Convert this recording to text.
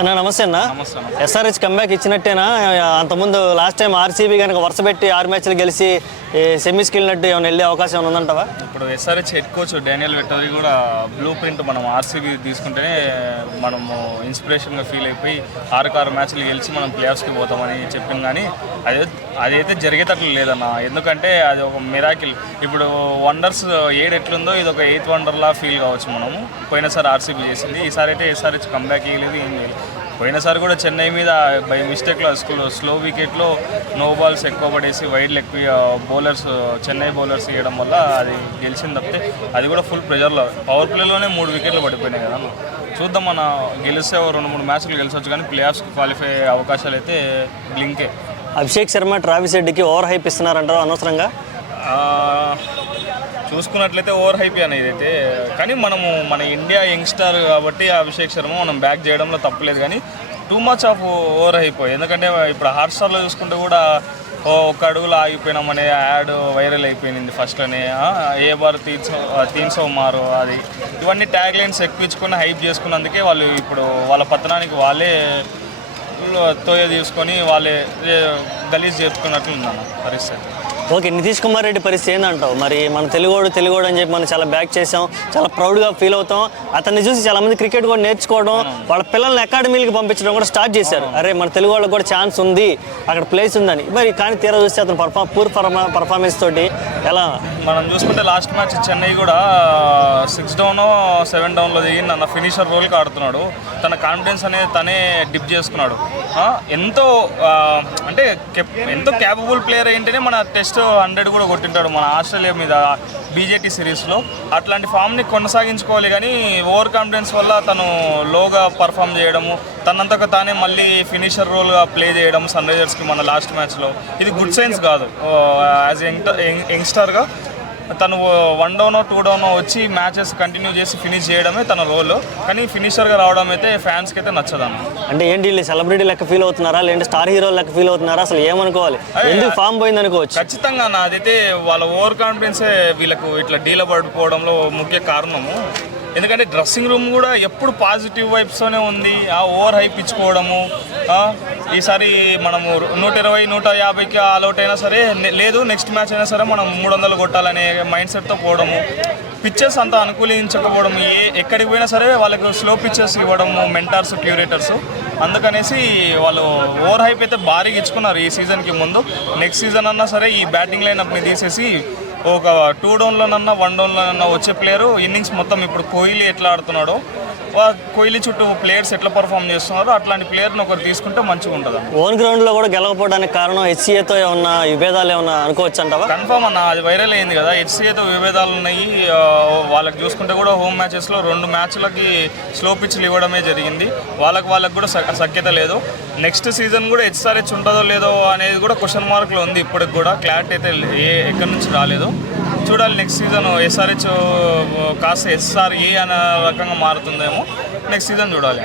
అన్న నమస్తే అన్న. ఎస్ఆర్హెచ్ కంబ్యాక్ ఇచ్చినట్టేనా? అంతకుముందు లాస్ట్ టైం ఆర్సీబీ కనుక వరుస పెట్టి 6 మ్యాచ్లు గెలిచి సెమీస్కి వెళ్ళినట్టు ఏమైనా వెళ్ళే అవకాశం ఏమైనా ఉందంటావా? ఇప్పుడు ఎస్ఆర్హెచ్ హెడ్ కోచ్ డానియల్ వెట్టరీ కూడా బ్లూ ప్రింట్ మనం ఆర్సీబీ తీసుకుంటేనే మనము ఇన్స్పిరేషన్గా ఫీల్ అయిపోయి 6 మ్యాచ్లు గెలిచి మనం ప్లేఆఫ్స్కి పోతామని చెప్పింది. కానీ అదైతే జరిగేటట్లు లేదన్న. ఎందుకంటే అది ఒక మిరాకిల్. ఇప్పుడు వండర్స్ 7 ఎట్లుందో ఇది ఒక 8th వండర్లా ఫీల్ కావచ్చు మనము. పోయినసారి ఆర్సీబీ చేసింది, ఈసారి అయితే ఎస్ఆర్హెచ్ కంబ్యాక్ వేయలేదు, ఏం చేయలేదు. పోయినసారి కూడా చెన్నై మీద బై మిస్టేక్లో స్లో వికెట్లో నో బాల్స్ ఎక్కువ పడేసి వైడ్లు ఎక్కువ బౌలర్స్ చెన్నై బౌలర్స్ వేయడం వల్ల అది గెలిచింది తప్పితే అది కూడా ఫుల్ ప్రెజర్లో పవర్ ప్లేలోనే 3 వికెట్లు పడిపోయినాయి కదా. చూద్దాం, మన గెలిస్తే 2-3 మ్యాచ్లు గెలిచవచ్చు, కానీ ప్లేఆఫ్స్కి క్వాలిఫై అయ్యే అవకాశాలు అయితే బ్లింకే. అభిషేక్ శర్మ, ట్రావిస్ హెడ్కి ఓవర్ హైప్ ఇస్తున్నారంటారు అనవసరంగా? చూసుకున్నట్లయితే ఓవర్ హైప్ అనేది అయితే, కానీ మన ఇండియా యంగ్స్టర్ కాబట్టి అభిషేక్ శర్మ మనం బ్యాక్ చేయడంలో తప్పులేదు. కానీ too much of over hype. ఎందుకంటే ఇప్పుడు హాట్స్టార్లో చూసుకుంటే కూడా ఒక్క అడుగులో ఆగిపోయినామనే యాడ్ వైరల్ అయిపోయింది ఫస్ట్లోనే. ఏ బార్ తీన్సో మారో అది ఇవన్నీ ట్యాగ్ లైన్స్ ఎక్కువ హైప్ చేసుకున్నందుకే వాళ్ళు ఇప్పుడు వాళ్ళ పతనానికి వాళ్ళే తోయ తీసుకొని వాళ్ళే గలీజ్ చేసుకున్నట్లు ఉందన్న పరిస్థితి. ఓకే, నితీష్ కుమార్ రెడ్డి పరిస్థితి ఏందంటావు? మరి మన తెలుగోడు అని చెప్పి మనం చాలా బ్యాక్ చేసాం, చాలా ప్రౌడ్గా ఫీల్ అవుతాం. అతన్ని చూసి చాలా మంది క్రికెట్ కూడా నేర్చుకోవడం, వాళ్ళ పిల్లల్ని అకాడమీలకు పంపించడం కూడా స్టార్ట్ చేశారు. అరే మన తెలుగు వాళ్ళకి కూడా ఛాన్స్ ఉంది, అక్కడ ప్లేస్ ఉందని. మరి కానీ తీరా చూస్తే అతను పూర్ పర్ఫార్మెన్స్ తోటి ఎలా మనం చూసుకుంటే లాస్ట్ మ్యాచ్ చెన్నై కూడా 6 డౌన్ 7 డౌన్లో దిగి నన్న ఫినిషర్ రోల్కి ఆడుతున్నాడు. తన కాన్ఫిడెన్స్ అనేది తనే డిప్ చేసుకున్నాడు. ఎంతో అంటే ఎంతో క్యాపబుల్ ప్లేయర్ ఏంటనే మన టెస్ట్ 100 కూడా కొట్టింటాడు మన ఆస్ట్రేలియా మీద బీజేటీ సిరీస్లో. అట్లాంటి ఫామ్ని కొనసాగించుకోవాలి, కానీ ఓవర్ కాన్ఫిడెన్స్ వల్ల తను లోగా పర్ఫామ్ చేయడము, తనంతకు తానే మళ్ళీ ఫినిషర్ రోల్గా ప్లే చేయడం సన్ రైజర్స్కి మన లాస్ట్ మ్యాచ్లో, ఇది గుడ్ సైన్స్ కాదు. యాజ్ యంగ్స్టర్గా తను 1 డౌన్ 2 డౌన్ వచ్చి మ్యాచెస్ కంటిన్యూ చేసి ఫినిష్ చేయడమే తన రోల్. కానీ ఫినిషర్గా రావడం అయితే ఫ్యాన్స్కి అయితే నచ్చదన్న. అంటే ఏంటి సెలబ్రిటీ లెక్క ఫీల్ అవుతున్నారా, లేదంటే స్టార్ హీరో లెక్క ఫీల్ అవుతున్నారా? అసలు ఏమనుకోవాలి, ఎందుకు ఫామ్ పోయింది అనుకోవచ్చు. ఖచ్చితంగా అదైతే వాళ్ళ ఓవర్ కాన్ఫిడెన్సే వీళ్ళకు ఇట్లా డీల పడిపోవడంలో ముఖ్య కారణము. ఎందుకంటే డ్రెస్సింగ్ రూమ్ కూడా ఎప్పుడు పాజిటివ్ వైబ్స్తోనే ఉంది. ఆ ఓవర్ హైప్ ఇచ్చుకోవడము, ఈసారి మనము 120-150కి ఆల్అవుట్ అయినా సరే లేదు, నెక్స్ట్ మ్యాచ్ అయినా సరే మనం 300 కొట్టాలనే మైండ్ సెట్తో పోవడము, పిచ్చెస్ అంతా అనుకూలించకపోవడం, ఎక్కడికి పోయినా సరే వాళ్ళకు స్లో పిచ్చెస్ ఇవ్వడము మెంటార్స్ క్యూరేటర్స్. అందుకనేసి వాళ్ళు ఓవర్ హైప్ అయితే భారీగా ఇచ్చుకున్నారు ఈ సీజన్కి ముందు. నెక్స్ట్ సీజన్ అన్నా సరే ఈ బ్యాటింగ్ లైనప్ని తీసేసి ఒక 2 డౌన్లోనన్నా 1 డౌన్లోనన్నా వచ్చే ప్లేయరు ఇన్నింగ్స్ మొత్తం ఇప్పుడు కోహ్లీ ఎట్లా ఆడుతున్నాడో, కోహ్లీ చుట్టూ ప్లేయర్స్ ఎట్లా పర్ఫామ్ చేస్తున్నారో అట్లాంటి ప్లేయర్ని ఒకరు తీసుకుంటే మంచిగా ఉంటుంది. ఓన్ గ్రౌండ్లో కూడా గెలవకపోవడానికి కారణం హెచ్సీఏతో ఏమన్నా విభేదాలు ఏమన్నా అనుకోవచ్చు అంటావా? కన్ఫామ్ అన్న, అది వైరల్ అయింది కదా. హెచ్సీఏతో విభేదాలు ఉన్నాయి. వాళ్ళకి చూసుకుంటే కూడా హోమ్ మ్యాచెస్లో 2 మ్యాచ్లకి స్లో పిచ్లు ఇవ్వడమే జరిగింది. వాళ్ళకి కూడా సఖ్యత లేదు. నెక్స్ట్ సీజన్ కూడా ఎస్ఆర్హెచ్ ఉంటుందో లేదో అనేది కూడా క్వశ్చన్ మార్క్లో ఉంది. ఇప్పటికి కూడా క్లారిటీ అయితే ఎక్కడి నుంచి రాలేదు. చూడాలి, నెక్స్ట్ సీజన్ ఎస్ఆర్హెచ్ కాస్త ఎస్ఆర్ఏ అనే రకంగా మారుతుందేమో. నెక్స్ట్ సీజన్ చూడాలి.